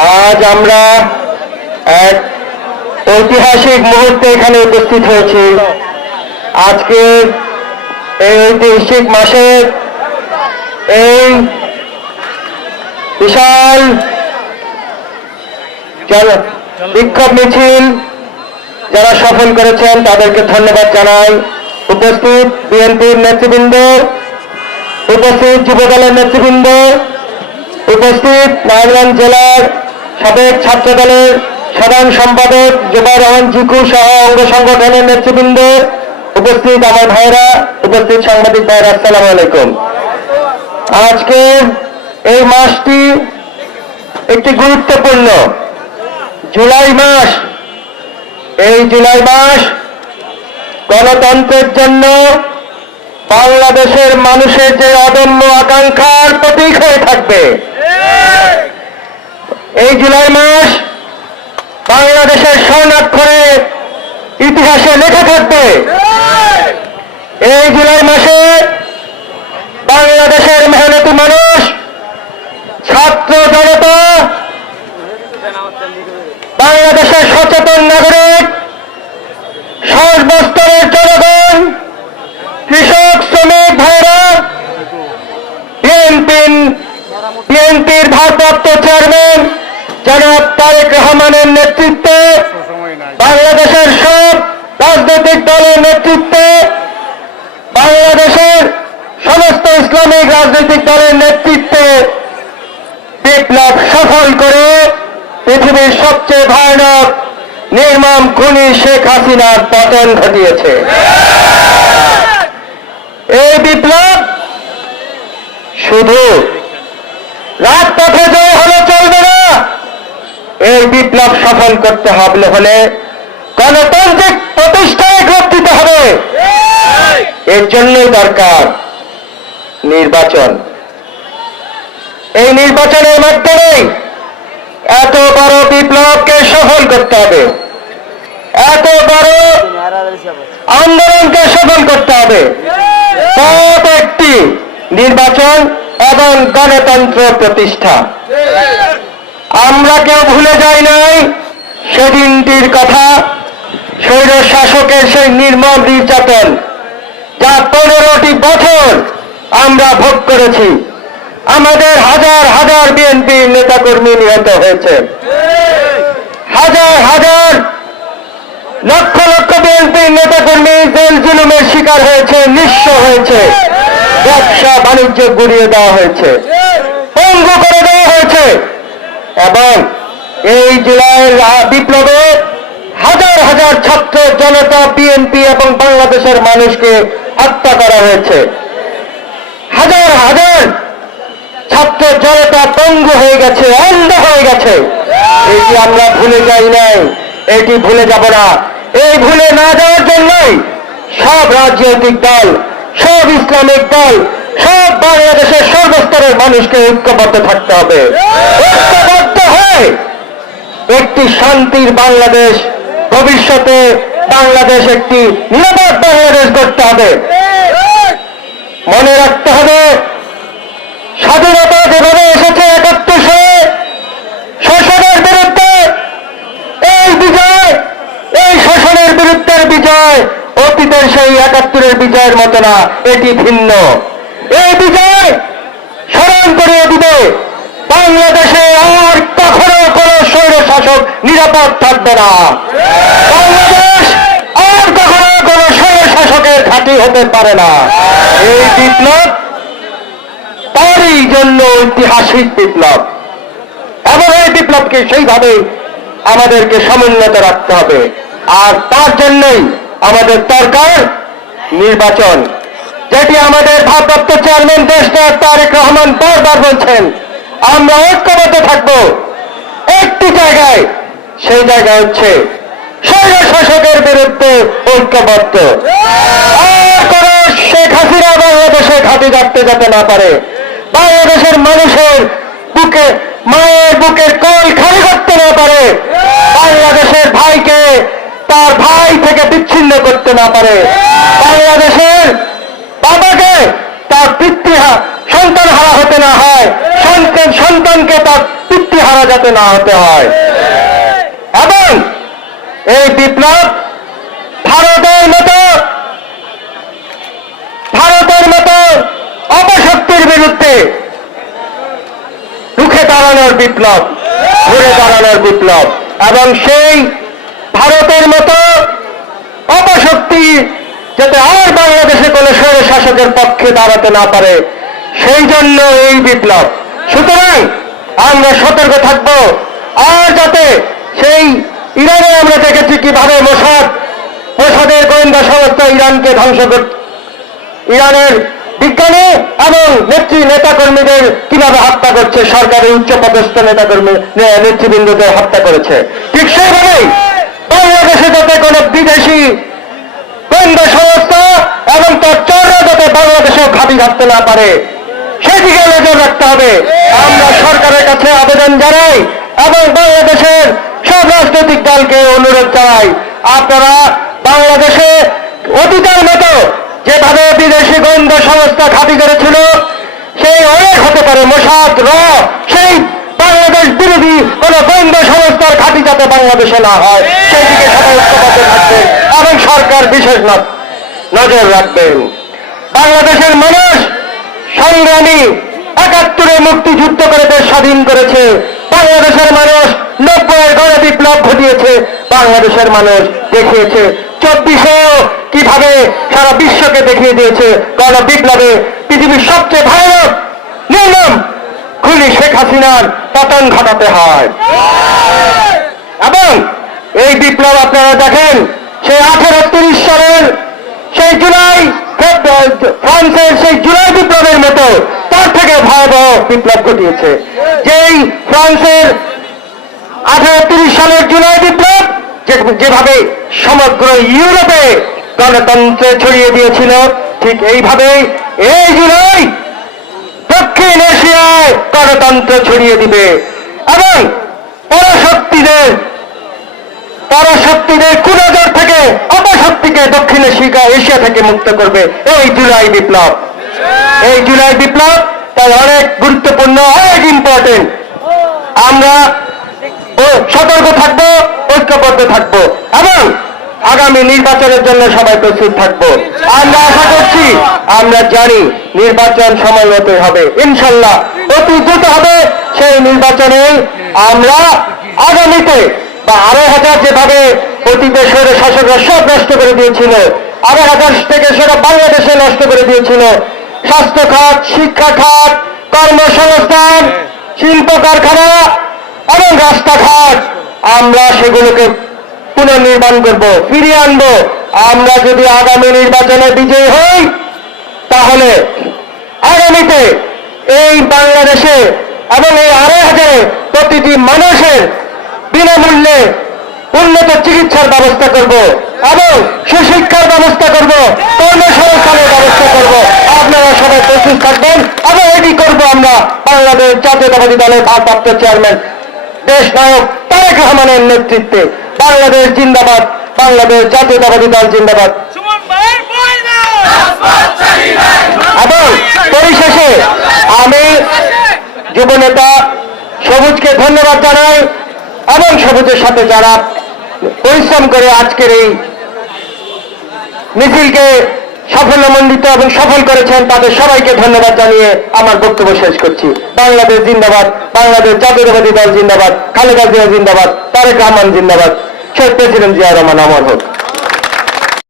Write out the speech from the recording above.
আজ আমরা এক ঐতিহাসিক মুহূর্তে এখানে উপস্থিত হয়েছি। আজকে এই ঐতিহাসিক মাসের এই বিশাল বিক্ষোভ মিছিল যারা সফল করেছেন তাদেরকে ধন্যবাদ জানাই। উপস্থিত বিএনপির নেতৃবৃন্দ, উপস্থিত যুবদলের নেতৃবৃন্দ, উপস্থিত নারায়ণগঞ্জ জেলার সাবেক ছাত্র দলের সাধারণ সম্পাদক জুবাইর রহমান জিকু সহ অঙ্গ সংগঠনের নেতৃবৃন্দ, উপস্থিত আমার ভাইরা, উপস্থিত সাংবাদিক ভাইরা, আসসালামু আলাইকুম। আজকে এই মাসটি একটি গুরুত্বপূর্ণ জুলাই মাস। এই জুলাই মাস গণতন্ত্রের জন্য বাংলাদেশের মানুষের যে অদম্য আকাঙ্ক্ষার প্রতীক হয়ে থাকবে। এই জুলাই মাস বাংলাদেশের স্বর্ণাক্ষরে ইতিহাসে লেখা থাকবে। এই জুলাই মাসে বাংলাদেশের মেহনতি মানুষ, ছাত্র জনতা, বাংলাদেশের সচেতন নাগরিক, সর্বস্তরের জনগণ, কৃষক, শ্রমিক ভাইরা, বিএনপির ভারপ্রাপ্ত চেয়ারম্যান জনাব তারেক রহমানের নেতৃত্বে, বাংলাদেশের সব রাজনৈতিক দলের নেতৃত্বে, বাংলাদেশের সমস্ত ইসলামিক রাজনৈতিক দলের নেতৃত্বে বিপ্লব সফল করে পৃথিবীর সবচেয়ে ভয়ানক নির্মম খুনি শেখ হাসিনার পতন ঘটিয়েছে। এই বিপ্লব শুধু রাজপথে জয় হলে চলবে না। এই বিপ্লব সফল করতে হলে গণতান্ত্রিক প্রতিষ্ঠায় গ্রহণ দিতে হবে। এর জন্যই দরকার নির্বাচন। এই নির্বাচনের মাধ্যমে এত বড় বিপ্লবকে সফল করতে হবে, এত বড় আন্দোলনকে সফল করতে হবে। পথ একটি নির্বাচন এবং গণতন্ত্র প্রতিষ্ঠা। আমরা কেউ ভুলে যাই নাই সেদিনটির কথা, স্বৈর শাসকের সেই নির্মম নির্যাতন যা 15টি বছর আমরা ভোগ করেছি। আমাদের হাজার হাজার বিএনপির নেতাকর্মী নিহত হয়েছে, হাজার হাজার লক্ষ লক্ষ বিএনপির নেতাকর্মী জেল জুলুমের শিকার হয়েছে, নিঃস্ব হয়েছে, ব্যবসা বাণিজ্য গুড়িয়ে দেওয়া হয়েছে, পঙ্গু করে দেওয়া হয়েছে। এবং এই জুলাইয়ের বিপ্লবে হাজার হাজার ছাত্র জনতা, বিএনপি এবং বাংলাদেশের মানুষকে হত্যা করা হয়েছে। হাজার হাজার ছাত্র জনতা পঙ্গু হয়ে গেছে, অন্ধ হয়ে গেছে। এটি আমরা ভুলে যাই নাই, এটি ভুলে যাব না। এই ভুলে না যাওয়ার জন্যই সব রাজনৈতিক দল, সব ইসলামিক দল, সব বাংলাদেশের সর্বস্তরের মানুষকে ঐক্যবদ্ধ থাকতে হবে। ঐক্যবদ্ধ হয়ে একটি শান্তির বাংলাদেশ, ভবিষ্যতে বাংলাদেশ একটি নিরাপদ বাংলাদেশ গড়তে হবে। মনে রাখতে হবে স্বাধীনতা যেভাবে এসেছে 71 সালে শোষণের বিরুদ্ধে এই বিজয়, এই শোষণের বিরুদ্ধের বিজয় অতীতের সেই 71-এর বিজয়ের মতো না, এটি ভিন্ন। এই বিজয় স্মরণ করিয়ে দিবে বাংলাদেশে আর কখনো কোন স্বৈর শাসক নিরাপদ থাকবে না। বাংলাদেশ আর কখনো কোন স্বৈর শাসকের ঘাঁটি হতে পারে না। এই বিপ্লব তারই জন্য ঐতিহাসিক বিপ্লব, এবং এই বিপ্লবকে সেইভাবে আমাদেরকে সমুন্নত রাখতে হবে। আর তার জন্যই আমাদের দরকার নির্বাচন, যেটি আমাদের ভারপ্রাপ্ত চেয়ারম্যান দেশনায়ক তারেক রহমান বারবার বলছেন। আমরা ঐক্যবদ্ধ থাকবো একটি জায়গায়, সেই জায়গা হচ্ছে স্বৈর শাসকের বিরুদ্ধে ঐক্যবদ্ধ। আর কোন শেখ হাসিনা বাংলাদেশে ঘাঁটি রাখতে যেতে না পারে, বাংলাদেশের মানুষের বুকে, মায়ের বুকের কোল খালি করতে না পারে, বাংলাদেশের ভাইকে তার ভাই থেকে বিচ্ছিন্ন করতে না পারে, বাংলাদেশের বাবাকে তার সন্তান হারা হতে না হয়, সন্তানকে তার দিশেহারা যাতে না হতে হয়। এবং এই বিপ্লব ভারতের মতো অপশক্তির বিরুদ্ধে রুখে দাঁড়ানোর বিপ্লব, ঘুরে দাঁড়ানোর বিপ্লব। এবং সেই ভারতের মতো অপশক্তি যাতে আর বাংলাদেশে কোনো স্বৈর শাসকের পক্ষে দাঁড়াতে না পারে, সেই জন্য এই বিপ্লব। সুতরাং আমরা সতর্ক থাকব, আর যাতে সেই ইরানে আমরা দেখেছি কিভাবে মোসাদের গোয়েন্দা সংস্থা ইরানকে ধ্বংস করতে, ইরানের বিজ্ঞানী এবং নেতাকর্মীদের কিভাবে হত্যা করছে, সরকারের উচ্চপদস্থ নেতৃবৃন্দদের হত্যা করেছে। ঠিক সেইভাবেই বাংলাদেশে যাতে কোনো বিদেশি গোয়েন্দা সংস্থা এবং তার চররা যাতে বাংলাদেশেও ঘাঁটি ঘাটতে না পারে, সেদিকে নজর রাখতে হবে। আমরা সরকারের কাছে আবেদন জানাই এবং বাংলাদেশের সব রাজনৈতিক দলকে অনুরোধ জানাই, আপনারা বাংলাদেশে অতীতের মতো যেভাবে বিদেশি গোয়েন্দা সংস্থা ঘাঁটি করেছিল, সেই অনেক হতে পারে মোসাদ সেই বাংলাদেশ বিরোধী কোন গোয়েন্দা সংস্থার ঘাঁটি যাতে বাংলাদেশে না হয়, সেই দিকে সবাই ঐক্যবদ্ধ থাকবেন এবং সরকার বিশেষ নজর রাখবেন। বাংলাদেশের মানুষ সংগ্রামী, ৭১-এ মুক্তিযুদ্ধ করে দেশ স্বাধীন করেছে। বাংলাদেশের মানুষ ৯০-এর গণ বিপ্লব ঘটিয়েছে। বাংলাদেশের মানুষ দেখিয়েছে ২৪-এও কিভাবে সারা বিশ্বকে দেখিয়ে দিয়েছে গণ বিপ্লবে পৃথিবীর সবচেয়ে ভয়ানক নির্মম খুনি শেখ হাসিনার পতন ঘটাতে হয়। এবং এই বিপ্লব আপনারা দেখেন, সেই ১৮৩০ সালের সেই ফ্রান্সের সেই জুলাই বিপ্লবের মতো তার থেকে ভয়াবহ বিপ্লব ঘটিয়েছে। যেই ফ্রান্সের ১৮৩০ সালের জুলাই বিপ্লব যেভাবে সমগ্র ইউরোপে গণতন্ত্র ছড়িয়ে দিয়েছিল, ঠিক এইভাবেই এই জুলাই দক্ষিণ এশিয়ায় গণতন্ত্র ছড়িয়ে দিবে এবং পরাশক্তিদের কুনজর থেকে অপশক্তিকে দক্ষিণ এশিয়া থেকে মুক্ত করবে এই জুলাই বিপ্লব। এই জুলাই বিপ্লব তাই অনেক গুরুত্বপূর্ণ, অনেক ইম্পর্টেন্ট। আমরা সতর্ক থাকবো, ঐক্যবদ্ধ থাকবো এবং আগামী নির্বাচনের জন্য সবাই প্রস্তুত থাকবো। আমরা আশা করছি, আমরা জানি নির্বাচন সময় মতো হবে, ইনশাল্লাহ অতি দ্রুত হবে। সেই নির্বাচনে আমরা আগামীতে বা ২৮০০ যেভাবে অতীতে স্বৈর শাসকরা সব নষ্ট করে দিয়েছিল, ২৮০০ থেকে সেটা বাংলাদেশে নষ্ট করে দিয়েছিল, স্বাস্থ্য খাত, শিক্ষা খাত, কর্মসংস্থান, শিল্প কারখানা এবং রাস্তাঘাট, আমরা সেগুলোকে পুনর্নির্মাণ করব, ফিরিয়ে আনবো। আমরা যদি আগামী নির্বাচনে বিজয়ী হই, তাহলে আগামীতে এই বাংলাদেশে এবং এই ২৮০০০ প্রতিটি মানুষের বিনামূল্যে উন্নত চিকিৎসার ব্যবস্থা করব এবং সুশিক্ষার ব্যবস্থা করব, কর্মসংস্থানের ব্যবস্থা করব। আপনারা সবাই প্রস্তুত থাকবেন এবং এটি করব আমরা বাংলাদেশ জাতীয়তাবাদী দলের ভারপ্রাপ্ত চেয়ারম্যান দেশ নায়ক তারেক রহমানের নেতৃত্বে। বাংলাদেশ জিন্দাবাদ, বাংলাদেশ জাতীয়তাবাদী দল জিন্দাবাদ। এবং পরিশেষে আমি যুবনেতা সবুজকে ধন্যবাদ জানাই এবং সবুজের সাথে যারা পরিশ্রম করে আজকের এই মিছিলকে সাফল্যমণ্ডিত এবং সফল করেছেন, তাদের সবাইকে ধন্যবাদ জানিয়ে আমার বক্তব্য শেষ করছি। বাংলাদেশ জিন্দাবাদ, বাংলাদেশ জাতীয়তাবাদী দল জিন্দাবাদ, খালেদা জিয়া জিন্দাবাদ, তারেক রহমান জিন্দাবাদ, শহীদ প্রেসিডেন্ট জিয়া রহমান অমর হোক।